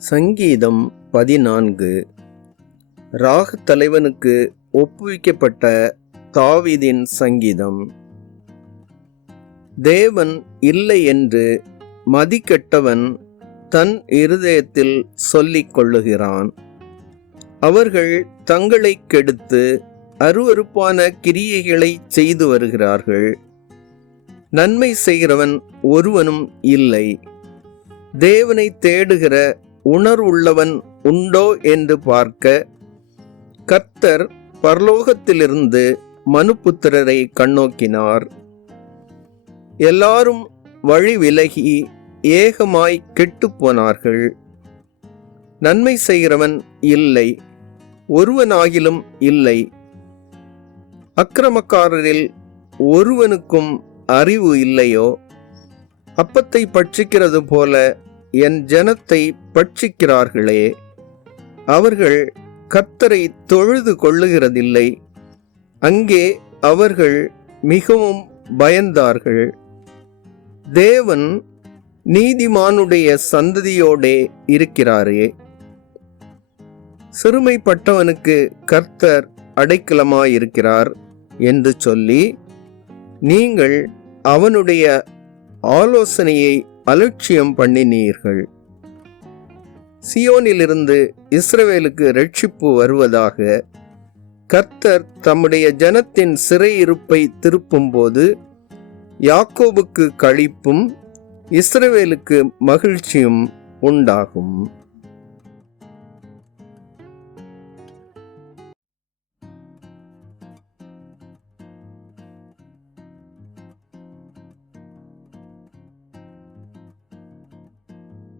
சங்கீதம் 14. ராக தலைவனுக்கு ஒப்புவிக்கப்பட்ட தாவீதின் சங்கீதம். தேவன் இல்லை என்று மதிக்கெட்டவன் தன் இருதயத்தில் சொல்லிக் கொள்ளுகிறான். அவர்கள் தங்களை கெடுத்து அருவருப்பான கிரியைகளை செய்து வருகிறார்கள். நன்மை செய்கிறவன் ஒருவனும் இல்லை. தேவனை தேடுகிற உணர்வுள்ளவன் உண்டோ என்று பார்க்க கர்த்தர் பரலோகத்திலிருந்து மனுபுத்திரரை கண்ணோக்கினார். எல்லாரும் வழி விலகி ஏகமாய் கெட்டுப் போனார்கள். நன்மை செய்கிறவன் இல்லை, ஒருவனாகிலும் இல்லை. அக்கிரமக்காரரில் ஒருவனுக்கும் அறிவு இல்லையோ? அப்பத்தை பட்சிக்கிறது போல என் ஜனத்தை பட்சிக்கிறார்களே. அவர்கள் கர்த்தரை தொழுது கொள்ளுகிறதில்லை. அங்கே அவர்கள் மிகவும் பயந்தார்கள். தேவன் நீதிமானுடைய சந்ததியோடே இருக்கிறாரே. சிறுமைப்பட்டவனுக்கு கர்த்தர் அடைக்கலமாயிருக்கிறார் என்று சொல்லி நீங்கள் அவனுடைய ஆலோசனையை அலட்சியம் பண்ணினீர்கள். சியோனிலிருந்து இஸ்ரவேலுக்கு இரட்சிப்பு வருவதாக கர்த்தர் தம்முடைய ஜனத்தின் சிறையிருப்பை திருப்பும்போது யாக்கோபுக்கு களிப்பும் இஸ்ரவேலுக்கு மகிழ்ச்சியும் உண்டாகும்.